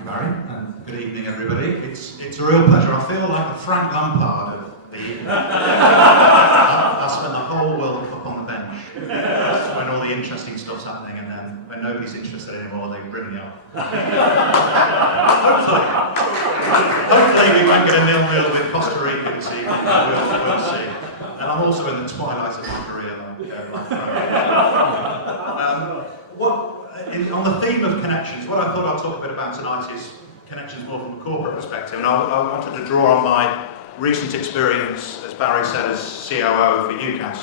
you, Barry, and good evening, everybody. It's a real pleasure. I feel like the Frank Lampard of the evening. I spent the whole World Cup on the bench when all the interesting stuff's happening, and then when nobody's interested anymore, they bring me up. Hopefully we won't get a 0-0 with Costa Rica this evening. We'll see. And I'm also in the twilight of my career, like on the theme of connections, what I thought I'd talk a bit about tonight is connections more from a corporate perspective. And I wanted to draw on my recent experience, as Barry said, as COO for UCAS,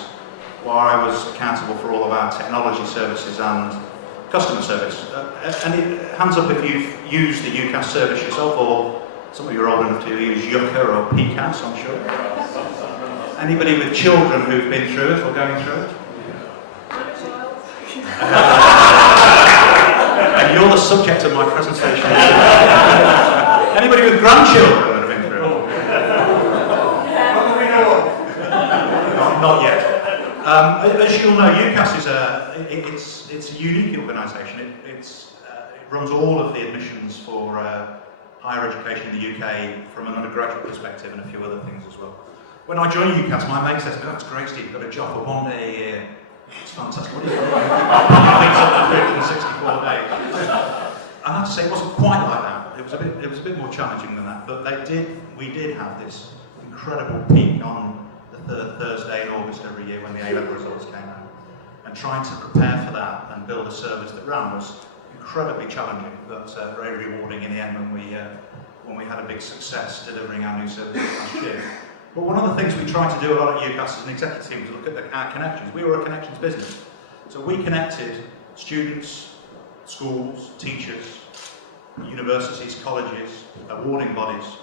where I was accountable for all of our technology services and customer service. Hands up if you've used the UCAS service yourself, or some of you are old enough to use Yucca or PCAS, I'm sure. Anybody with children who've been through it or going through it? And you're the subject of my presentation. Anybody with grandchildren that have been through it? Not yet. As you'll know, UCAS is it's a unique organisation. It runs all of the admissions for higher education in the UK from an undergraduate perspective and a few other things as well. When I joined UCAS, my mate says, "That's great, Steve. You've got a job for 1 day a year. It's fantastic. What are you doing? Things up to 364 days." I have to say, it wasn't quite like that. It was a bit more challenging than that. But we did have this incredible peak on the third Thursday in August every year when the A-level results came out. And trying to prepare for that and build a service that ran was incredibly challenging, but very rewarding in the end when we had a big success delivering our new service last year. But one of the things we tried to do a lot at UCAS as an executive team was look at our connections. We were a connections business. So we connected students, schools, teachers, universities, colleges, awarding bodies,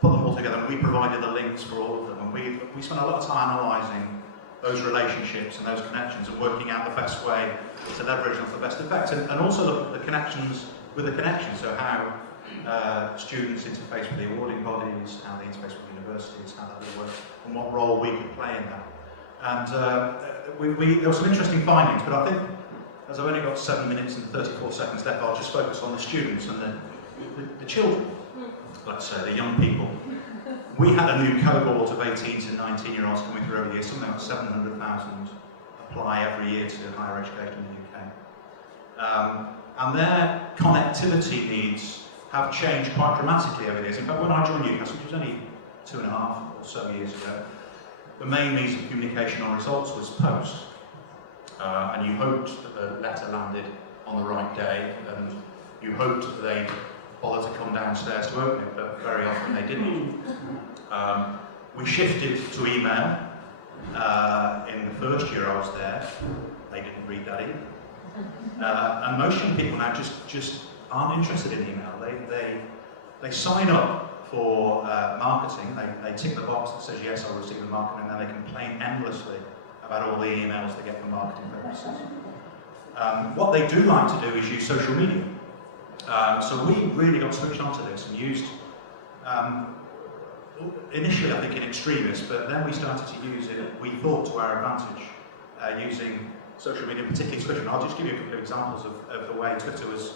put them all together, and we provided the links for all of them. And we spent a lot of time analysing those relationships and those connections and working out the best way to leverage them for the best effect. And also look at the connections with the connections, so how students interface with the awarding bodies, how they interface with universities, how that will work, and what role we could play in that. And there were some interesting findings, but I think, as I've only got 7 minutes and 34 seconds left, I'll just focus on the students and the children, let's say, the young people. We had a new cohort of 18 to 19-year-olds coming through every year, something like 700,000 apply every year to higher education in the UK. And their connectivity needs have changed quite dramatically over the years. In fact, when I joined UCAS, which was only 2.5 or so years ago, the main means of communication on results was post. And you hoped that the letter landed on the right day, and you hoped that they'd bother to come downstairs to open it, but very often they didn't. We shifted to email. In the first year I was there, they didn't read that either. And most young people now just aren't interested in email. They sign up for marketing. They tick the box that says yes, I'll receive the marketing, and then they complain endlessly about all the emails they get for marketing purposes. What they do like to do is use social media. So we really got switched onto this and used, initially I think in extremis, but then we started to use it, we thought, to our advantage, using social media, particularly Twitter. And I'll just give you a couple of examples of the way Twitter was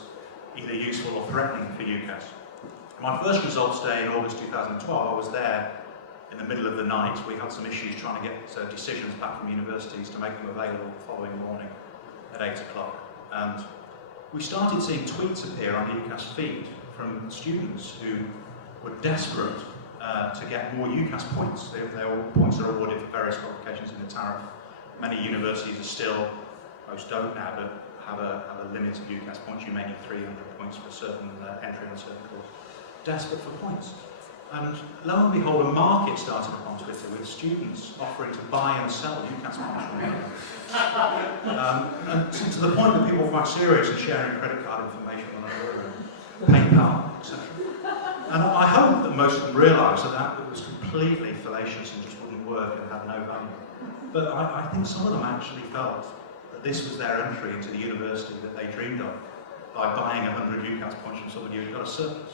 either useful or threatening for UCAS. My first results day in August 2012, I was there in the middle of the night. We had some issues trying to get decisions back from universities to make them available the following morning at 8 o'clock. And we started seeing tweets appear on the UCAS feed from students who were desperate to get more UCAS points. Their points are awarded for various qualifications in the tariff. Many universities are still, most don't now, but have a limit of UCAS points. You may need 300 points for a certain entry in a certain course. Desperate for points. And lo and behold, a market started up on Twitter with students offering to buy and sell UCAS points. And to the point that people were quite serious in sharing credit card information on PayPal, etc. And I hope that most of them realised that it was completely fallacious and just wouldn't work and had no value. But I think some of them actually felt that this was their entry into the university that they dreamed of by buying 100 UCAS points from somebody who'd got a surplus.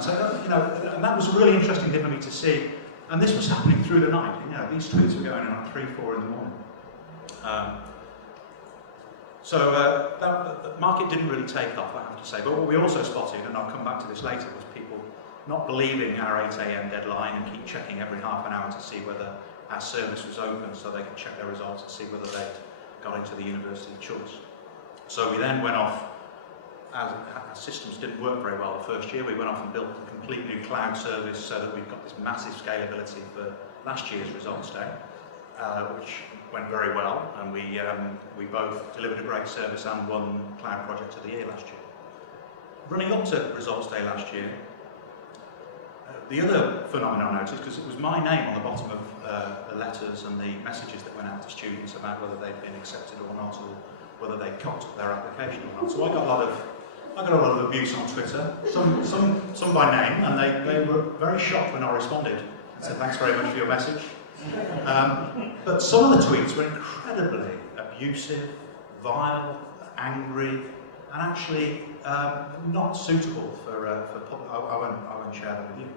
So, and that was a really interesting thing for me to see. And this was happening through the night. These tweets were going on at 3, 4 in the morning. So the market didn't really take off, I have to say. But what we also spotted, and I'll come back to this later, was people not believing our 8 AM deadline and keep checking every half an hour to see whether our service was open so they could check their results and see whether they'd got into the university of choice. So we then went off, as our systems didn't work very well the first year, we went off and built a complete new cloud service so that we've got this massive scalability for last year's results day, which went very well, and we both delivered a great service and won Cloud Project of the Year last year. Running up to results day last year, the other phenomenon I noticed, because it was my name on the bottom of the letters and the messages that went out to students about whether they'd been accepted or not, or whether they'd cocked up their application or not. So I got a lot of abuse on Twitter, some by name, and they were very shocked when I responded and said thanks very much for your message. But some of the tweets were incredibly abusive, vile, angry, and actually not suitable for public. I won't share them with you.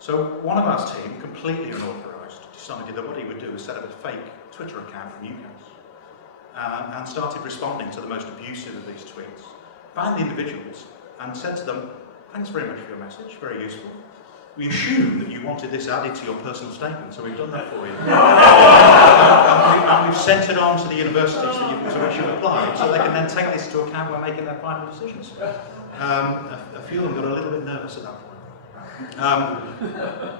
So one of our team, completely unauthorised, decided that what he would do was set up a fake Twitter account from UCAS and started responding to the most abusive of these tweets. Found the individuals and said to them, thanks very much for your message, very useful. We assume that you wanted this added to your personal statement, so we've done that for you. And we've sent it on to the universities to which you've applied, so they can then take this into account when making their final decisions. A few of them got a little bit nervous at that point.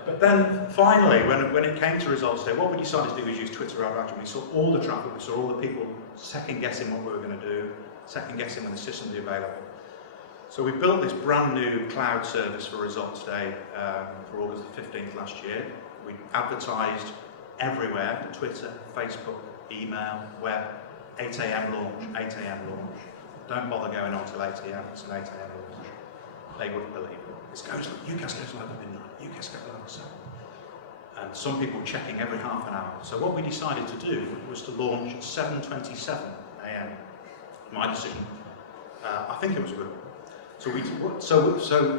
But then, finally, when it came to results day, what we decided to do was use Twitter outrage, and we saw all the traffic, we saw all the people second-guessing what we were going to do, second-guessing when the system was available. So we built this brand new cloud service for results day for August the 15th last year. We advertised everywhere, Twitter, Facebook, email, web, 8 AM launch, 8 AM launch. Don't bother going on till 8 AM, it's an 8 AM launch. They wouldn't believe it. UCAS goes live at midnight, UCAS goes live at 7. And some people checking every half an hour. So what we decided to do was to launch at 7:27 AM. My decision. I think it was a good one. So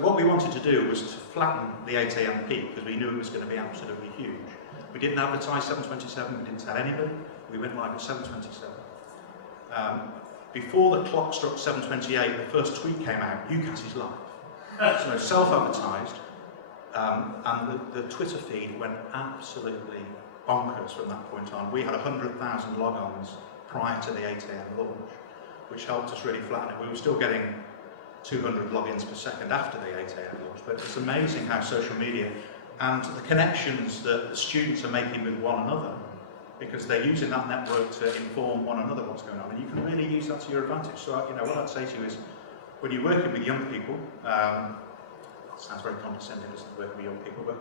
what we wanted to do was to flatten the 8 AM peak, because we knew it was going to be absolutely huge. We didn't advertise 7:27, we didn't tell anybody. We went live at 7:27. Before the clock struck 7:28, the first tweet came out, UCAS is live. So self-advertised, and the Twitter feed went absolutely bonkers from that point on. We had 100,000 logons prior to the 8 AM launch, which helped us really flatten it. We were still getting 200 logins per second after the 8 AM launch, but it's amazing how social media and the connections that the students are making with one another, because they're using that network to inform one another what's going on, and you can really use that to your advantage. So, what I'd say to you is, when you're working with young people, it sounds very condescending, doesn't it, working with young people, but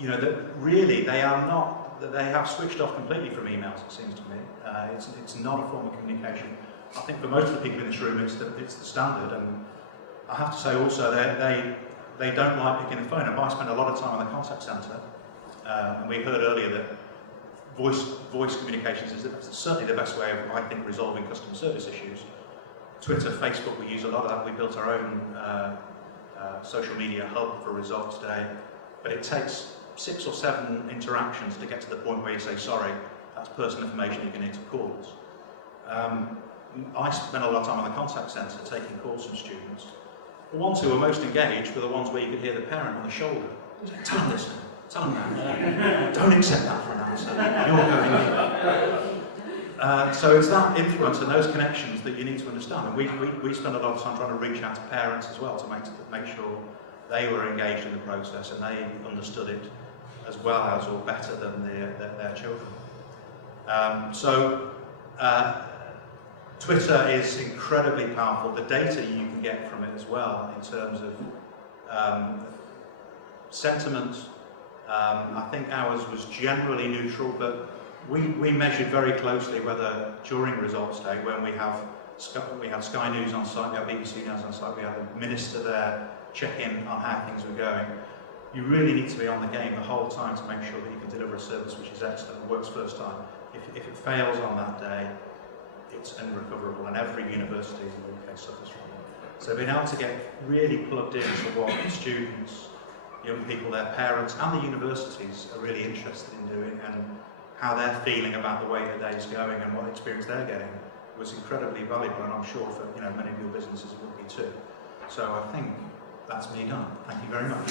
that really they have switched off completely from emails, it seems to me. It's not a form of communication. I think for most of the people in this room, it's the standard, and I have to say also they don't like picking the phone up. I spend a lot of time in the contact centre, and we heard earlier that voice communications is certainly the best way of, I think, resolving customer service issues. Twitter, Facebook, we use a lot of that. We built our own social media hub for results day, but it takes 6 or 7 interactions to get to the point where you say, sorry, that's personal information, you're going to need to call us. I spent a lot of time in the contact centre taking calls from students. The ones who were most engaged were the ones where you could hear the parent on the shoulder saying, tell them this, tell them that, don't accept that for an answer, you're going. So it's that influence and those connections that you need to understand. And we spend a lot of time trying to reach out to parents as well to make sure they were engaged in the process and they understood it as well as or better than their children. Twitter is incredibly powerful. The data you can get from it as well in terms of sentiment. I think ours was generally neutral, but we measured very closely whether during results day, when we had Sky News on site, we had BBC News on site, we had a minister there check-in on how things were going. You really need to be on the game the whole time to make sure that you can deliver a service which is excellent and works first time. If it fails on that day, it's unrecoverable, and every university in the UK suffers from it. So being able to get really plugged into what students, young people, their parents, and the universities are really interested in doing, and how they're feeling about the way the day's going and what experience they're getting, was incredibly valuable, and I'm sure for many of your businesses it would be too. So I think that's me done. Thank you very much.